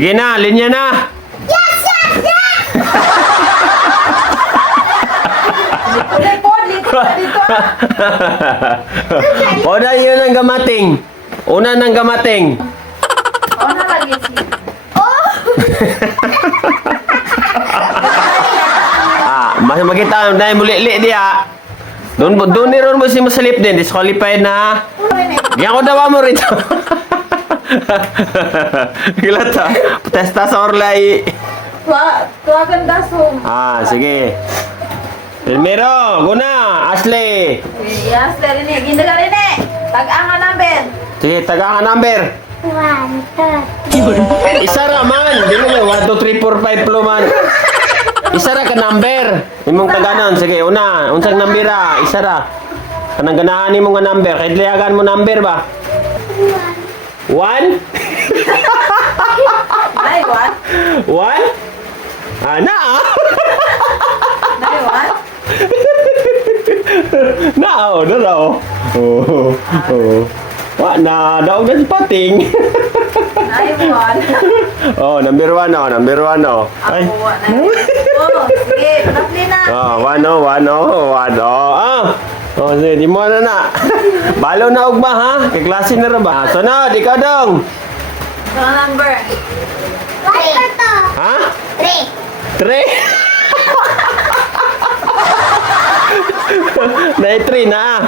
Sige na, linya na. Yes, yes, yes! Likod dito. Una yun ang gamating. Una ng gamating. Oh, nalagay si. Mas makita na muli-li diya. Doon ni ron mo si masalip din. Disqualified na. Yan ko dawa mo rito. Gilata. Testa sa orlay. Tuwagan dasong. Sige. Elmero, guna. Ashley. Yes, dari ni. Gindaga rin eh. Tag-ang nga number. Sige, taga ka number. 1, 2, Isa ra man. Di mo may 1, 2, 3, 4, 5 plo man. Isa ra ka number. Imong taganon. Sige, una. Unsang nambira. Isa ra. Kanang ganahan mo nga number. Kahit liyagan mo number ba? 1? Ay, what? 1? Na ah. Ay, what? Na oh, na raw. Oh. Wa na daw na si pating. Ay, what? Number 1 oh, number 1 oh. Ay. Ako, what? Oh, sige. Patapli na. 1 oh. Sige, di mo na. Balo na ugma ha. Kay klase na ra ba? Sunod, ikaw dong. Ito ang number. Ha? 3. 3? Dahil 3 na.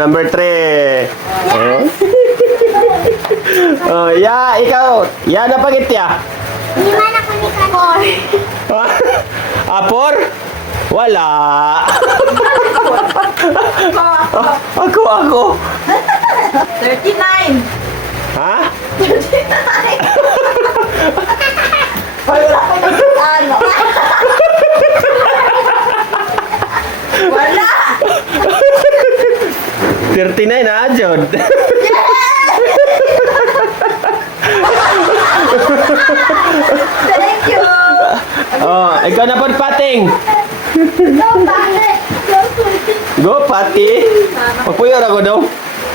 Number 3. Ikaw. Na pagit ya. 5 na ko ni Kanor. 4? Wala. Ako. 39. Ha? 39. Wala ko ano. Wala. 39 na, Jod. Thank you. Ikaw na pating. Go, bakit? Go, pati. Pagpuyor ako daw.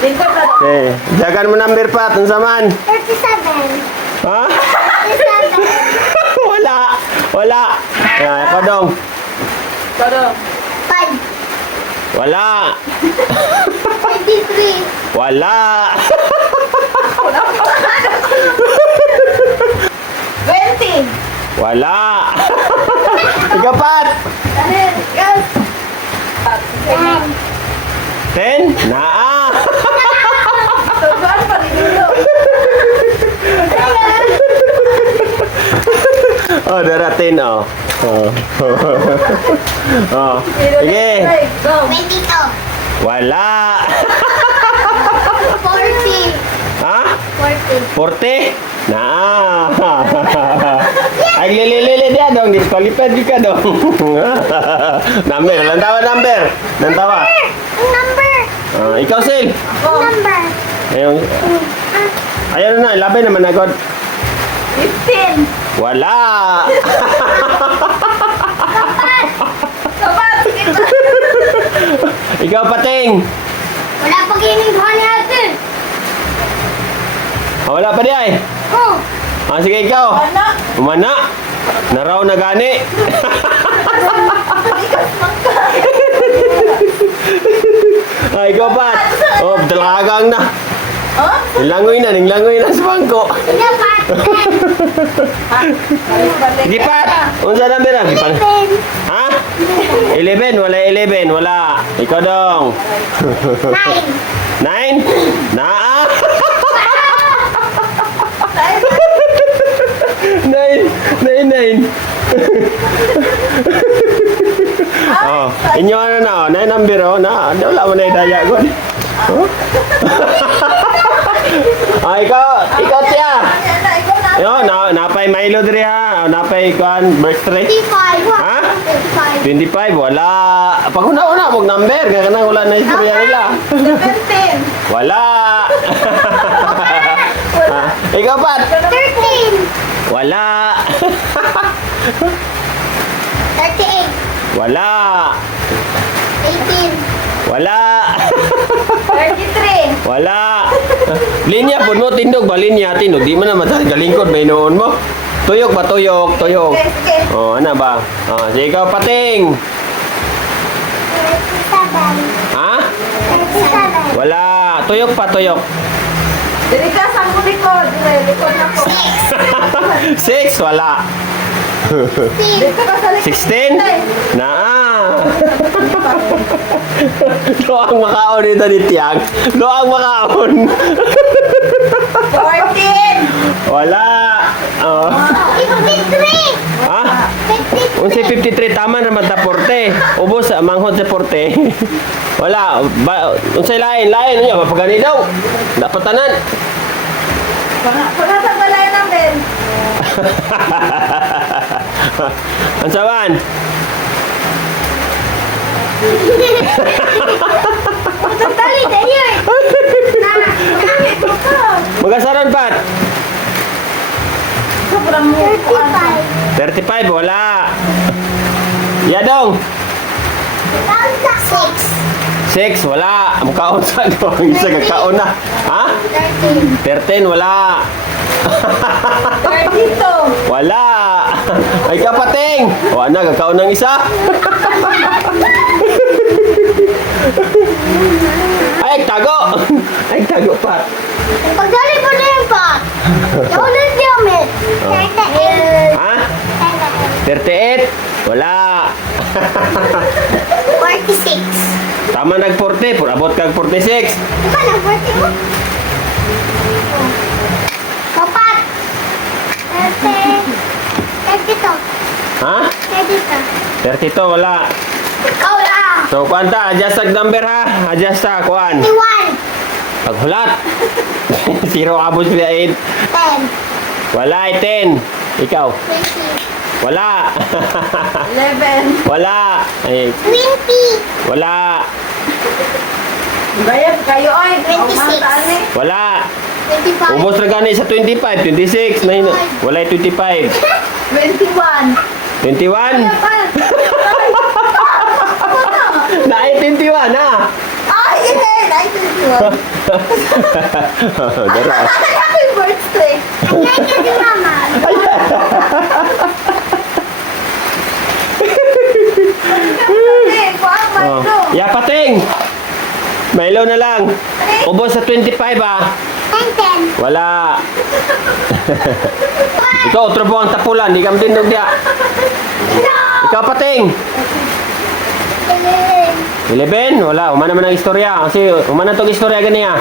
Lingkod ka. Okay. Jagan mo number pa. Ang saman. 37. Ha? 37. Wala. Ikaw dong. Todo. 5. Wala. 23. Wala. 20. Wala. Ikaw, Pat. Dahil, yes. 10. 10? Naa. Tugan pa rin dito. Darating, Sige. Go. 22. Wala. 40. Ha? 40. 40? Naa. Ay, lili dia dong. Disqualified ka dong. Number. Number. Lantawa. Number. Ikaw, Sil. Number. Ayaw na. Labay naman agad. 15. Wala. Sabat. Ikaw, Pating. Wala pa gining buhan natin. Wala pa di ay. Oh. Sige, ikaw. Ano? Umana. Naraw na gani. Ikaw, Pat. Dalagang na. Oh? Ninglangoy na sa bangko. Dapat. Sige, Pat. Unsa number ang? 11. Ha? 11? Wala 11. Wala. Ikaw dong. 9. 9? Naa. 9. Inyo ano na, 9 number wala mo na idaya ko. Ikaw tiya. Napay Milo diri ha. Napay kuan birthday. 25. Ha? 25 wala. Pag una mong number, kana wala na istorya nila. 17. Wala. Ikaw, Pat. 13. Wala. 38. Wala. 18. Wala. 33. Wala. Linya po mo, tindog ba? Linya, tindog. Di mo na matali kalingkod, may noon mo. Tuyok ba? Tuyok, tuyok. Sige, sige. Oh, ano ba? Oh, sige, ikaw, pating. 37. Ha? 37. Wala. Tuyok pa, tuyok. Dili ka sa mo likod. Likod na po. 6, wala. Dito ka sa likod. 16? Na. Lo ang makaon dito ni Tiang. Lo ang makaon. 14. Wala. Oh. 53. Ha? 53. Unsi 53 tama naman ta porte. Ubos manghod sa porte. Wala. Unsay lain niya mapagani daw. Dapat tanan. Pagkatang balay namin. Ansawan? Dali, dali. Magasaron pat. Sobrang mo. 35. 35 wala. Yadong. 6. 6 wala. Mukaon sa ang isa kakaon na. Ha? 13. 13 wala. 32. Wala. Ay kapating. O ana kakaon ng isa. Ay tago. Ay tago pat. Pagdali po na yung pa. Yaunan gamit. 38. Ha? 38 wala. 46. Tama nag 40, pur abot kag 46. Diba na 40 mo? Kapat. 32. Ha? 32. 32 wala. Ikaw lang. So kuanta adjust ang number ha. Adjust sa kuan. 21. Paghulat. 0 abot sa 8. 10. Wala 10. Ikaw. 20. Wala. 11. Wala. Ay, 20. wala. Bayad kayo ay. 26. Wala. 25. Ubos ra gani sa 25, 26, na wala 25. 21. 21? Na 21 ha. Ay, ay, 21. Dara. Happy birthday. Ang ganda ni Mama. Hey, kuang Oh. Milo. Ya pating. Milo na lang. Ubos sa 25 ah. 10. Wala. Ikaw, otro buwang tapulan. Di kang tindog dia. Ikaw pating. 11? Wala. Umana man ang istorya. Kasi umana tong istorya gani ah.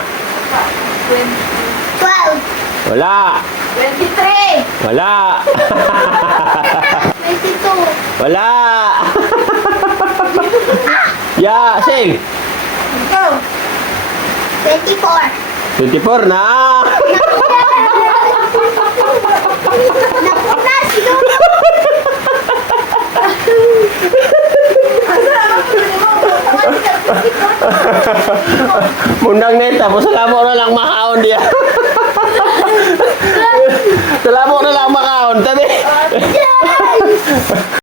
12. Wala. 23. Wala. 22. Wala. Ya, sing. Go. 24. 24 na. Napunas doon. Mundang neta, salamo na lang makaon dia. Salamo na lang makaon, tabi.